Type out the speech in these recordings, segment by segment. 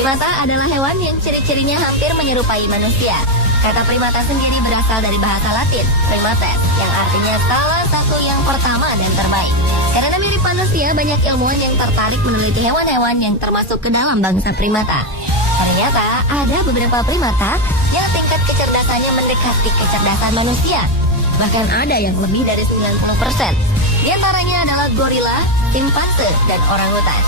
Primata adalah hewan yang ciri-cirinya hampir menyerupai manusia. Kata primata sendiri berasal dari bahasa Latin, primates, yang artinya salah satu yang pertama dan terbaik. Karena mirip manusia, banyak ilmuwan yang tertarik meneliti hewan-hewan yang termasuk ke dalam bangsa primata. Ternyata ada beberapa primata yang tingkat kecerdasannya mendekati kecerdasan manusia. Bahkan ada yang lebih dari 90%. Di antaranya adalah gorila, simpanse, dan orangutan.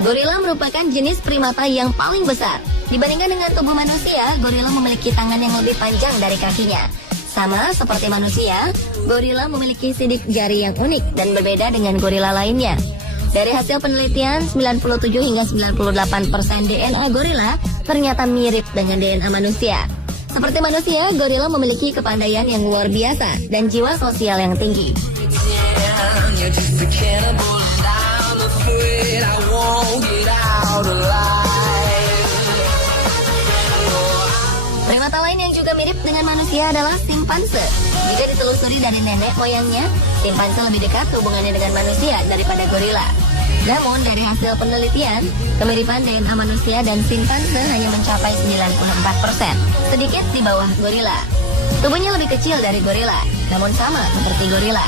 Gorila merupakan jenis primata yang paling besar. Dibandingkan dengan tubuh manusia, gorila memiliki tangan yang lebih panjang dari kakinya. Sama seperti manusia, gorila memiliki sidik jari yang unik dan berbeda dengan gorila lainnya. Dari hasil penelitian, 97 hingga 98% DNA gorila ternyata mirip dengan DNA manusia. Seperti manusia, gorila memiliki kepandaian yang luar biasa dan jiwa sosial yang tinggi. Primata lain yang juga mirip dengan manusia adalah simpanse. Jika ditelusuri dari nenek moyangnya, simpanse lebih dekat hubungannya dengan manusia daripada gorila. Namun dari hasil penelitian, kemiripan DNA manusia dan simpanse hanya mencapai 94%, sedikit di bawah gorila. Tubuhnya lebih kecil dari gorila, namun sama seperti gorila.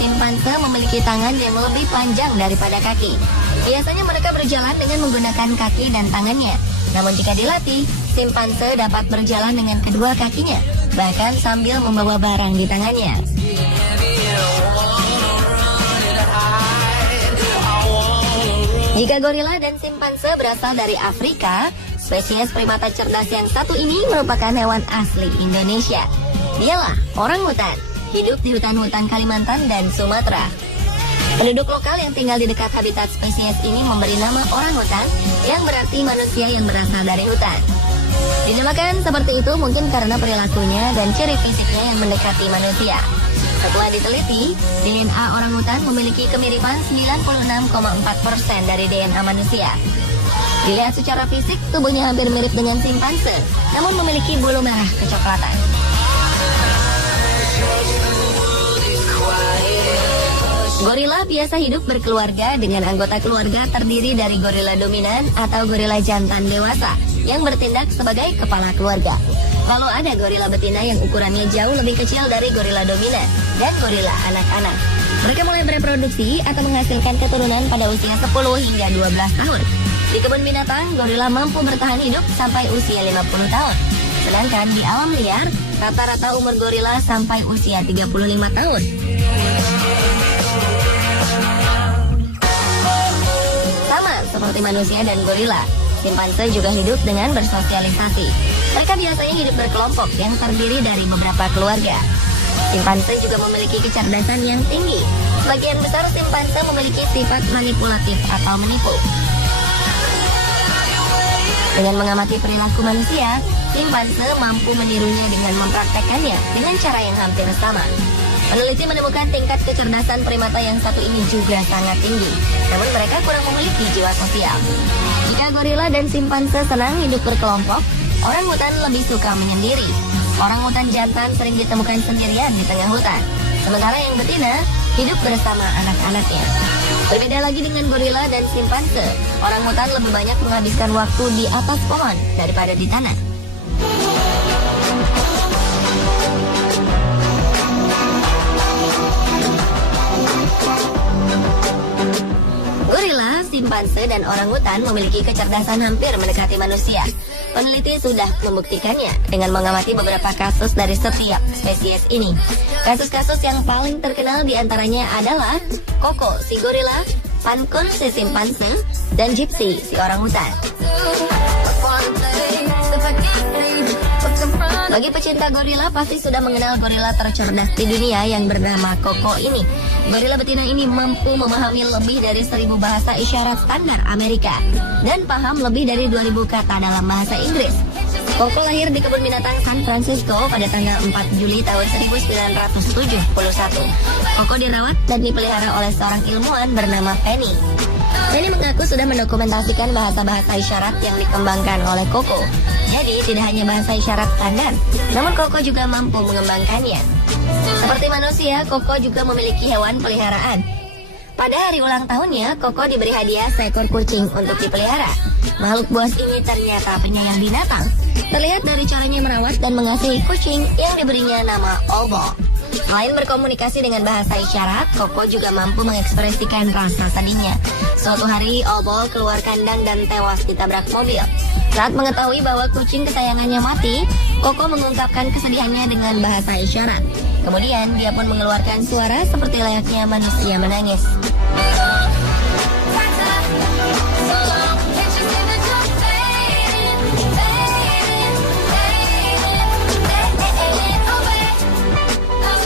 Simpanse memiliki tangan yang lebih panjang daripada kaki. Biasanya mereka berjalan dengan menggunakan kaki dan tangannya. Namun jika dilatih, simpanse dapat berjalan dengan kedua kakinya, bahkan sambil membawa barang di tangannya. Jika gorila dan simpanse berasal dari Afrika, spesies primata cerdas yang satu ini merupakan hewan asli Indonesia. Dialah orangutan, hidup di hutan-hutan Kalimantan dan Sumatera. Penduduk lokal yang tinggal di dekat habitat spesies ini memberi nama orangutan, yang berarti manusia yang berasal dari hutan. Dinamakan seperti itu mungkin karena perilakunya dan ciri fisiknya yang mendekati manusia. Setelah diteliti, DNA orangutan memiliki kemiripan 96,4% dari DNA manusia. Dilihat secara fisik, tubuhnya hampir mirip dengan simpanse, namun memiliki bulu merah kecoklatan. Gorila biasa hidup berkeluarga dengan anggota keluarga terdiri dari gorila dominan atau gorila jantan dewasa yang bertindak sebagai kepala keluarga. Lalu ada gorila betina yang ukurannya jauh lebih kecil dari gorila dominan dan gorila anak-anak. Mereka mulai bereproduksi atau menghasilkan keturunan pada usia 10 hingga 12 tahun. Di kebun binatang, gorila mampu bertahan hidup sampai usia 50 tahun. Sedangkan di alam liar, rata-rata umur gorila sampai usia 35 tahun. Sama seperti manusia dan gorila, simpanse juga hidup dengan bersosialisasi. Mereka biasanya hidup berkelompok yang terdiri dari beberapa keluarga. Simpanse juga memiliki kecerdasan yang tinggi. Sebagian besar simpanse memiliki sifat manipulatif atau menipu. Dengan mengamati perilaku manusia, simpanse mampu menirunya dengan mempraktekannya dengan cara yang hampir sama. Peneliti menemukan tingkat kecerdasan primata yang satu ini juga sangat tinggi, namun mereka kurang memiliki jiwa sosial. Jika gorila dan simpanse senang hidup berkelompok, orangutan lebih suka menyendiri. Orangutan jantan sering ditemukan sendirian di tengah hutan, sementara yang betina hidup bersama anak-anaknya. Berbeda lagi dengan gorila dan simpanse, orangutan lebih banyak menghabiskan waktu di atas pohon daripada di tanah. Gorila, simpanse, dan orangutan memiliki kecerdasan hampir mendekati manusia. Peneliti sudah membuktikannya dengan mengamati beberapa kasus dari setiap spesies ini. Kasus-kasus yang paling terkenal diantaranya adalah Koko si gorila, Pankur si simpanse, dan Gypsy si orangutan. Bagi pecinta gorila pasti sudah mengenal gorila tercerdas di dunia yang bernama Koko ini. Gorila betina ini mampu memahami lebih dari 1000 bahasa isyarat standar Amerika dan paham lebih dari 2000 kata dalam bahasa Inggris. Koko lahir di kebun binatang San Francisco pada tanggal 4 Juli tahun 1971. Koko dirawat dan dipelihara oleh seorang ilmuwan bernama Penny. Penny mengaku sudah mendokumentasikan bahasa-bahasa isyarat yang dikembangkan oleh Koko. Jadi tidak hanya bahasa isyarat standar, namun Koko juga mampu mengembangkannya. Seperti manusia, Koko juga memiliki hewan peliharaan. Pada hari ulang tahunnya, Koko diberi hadiah seekor kucing untuk dipelihara. Makhluk buas ini ternyata penyayang binatang. Terlihat dari caranya merawat dan mengasihi kucing yang diberinya nama Obo. Selain berkomunikasi dengan bahasa isyarat, Koko juga mampu mengekspresikan rasa sedihnya. Suatu hari, Obo keluar kandang dan tewas ditabrak mobil. Saat mengetahui bahwa kucing kesayangannya mati, Koko mengungkapkan kesedihannya dengan bahasa isyarat. Kemudian, dia pun mengeluarkan suara seperti layaknya manusia menangis.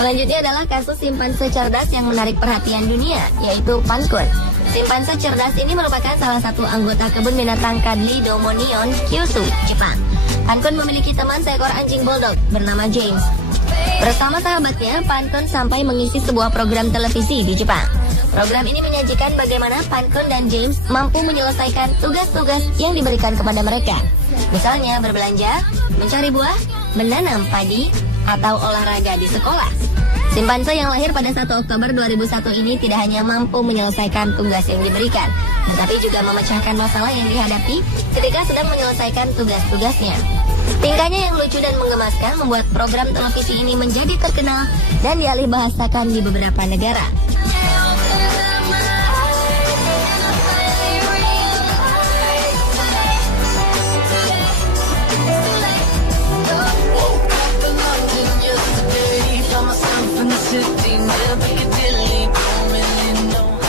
Selanjutnya adalah kasus simpanse cerdas yang menarik perhatian dunia, yaitu Pankun. Simpanse cerdas ini merupakan salah satu anggota kebun binatang Cuddly Domonion, Kyushu, Jepang. Pankun memiliki teman seekor anjing bulldog bernama James. Bersama sahabatnya, Pankun sampai mengisi sebuah program televisi di Jepang. Program ini menyajikan bagaimana Pankun dan James mampu menyelesaikan tugas-tugas yang diberikan kepada mereka. Misalnya berbelanja, mencari buah, menanam padi, atau olahraga di sekolah. Simpanse yang lahir pada 1 Oktober 2001 ini tidak hanya mampu menyelesaikan tugas yang diberikan, tetapi juga memecahkan masalah yang dihadapi ketika sedang menyelesaikan tugas-tugasnya. Tingkahnya yang lucu dan menggemaskan membuat program televisi ini menjadi terkenal dan dialih bahasakan di beberapa negara.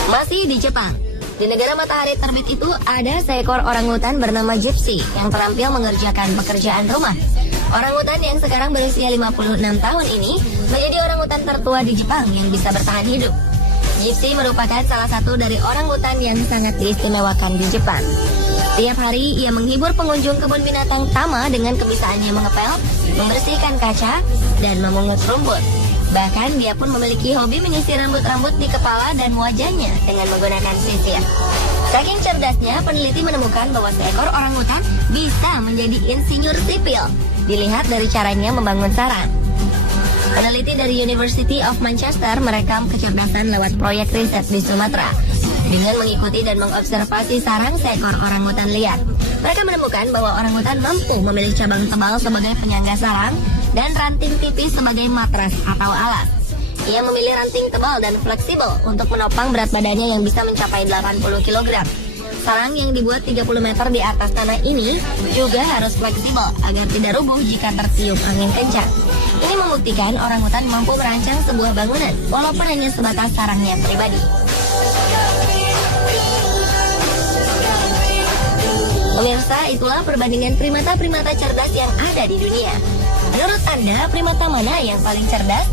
Masih di Jepang, di negara matahari terbit itu ada seekor orangutan bernama Gypsy yang terampil mengerjakan pekerjaan rumah. Orangutan yang sekarang berusia 56 tahun ini menjadi orangutan tertua di Jepang yang bisa bertahan hidup. Gypsy merupakan salah satu dari orangutan yang sangat diistimewakan di Jepang. Tiap hari ia menghibur pengunjung kebun binatang Tama dengan kebisaannya mengepel, membersihkan kaca, dan memungut rumput. Bahkan dia pun memiliki hobi menyisir rambut-rambut di kepala dan wajahnya dengan menggunakan sisir. Saking cerdasnya, peneliti menemukan bahwa seekor orangutan bisa menjadi insinyur sipil. Dilihat dari caranya membangun sarang. Peneliti dari University of Manchester merekam kecerdasan lewat proyek riset di Sumatera dengan mengikuti dan mengobservasi sarang seekor orangutan liar. Mereka menemukan bahwa orangutan mampu memilih cabang tebal sebagai penyangga sarang dan ranting tipis sebagai matras atau alas. Ia memilih ranting tebal dan fleksibel untuk menopang berat badannya yang bisa mencapai 80 kg. Sarang yang dibuat 30 meter di atas tanah ini juga harus fleksibel agar tidak rubuh jika tertiup angin kencang. Ini membuktikan orangutan mampu merancang sebuah bangunan walaupun hanya sebatas sarangnya pribadi. Pemirsa, itulah perbandingan primata-primata cerdas yang ada di dunia. Menurut Anda, primata mana yang paling cerdas?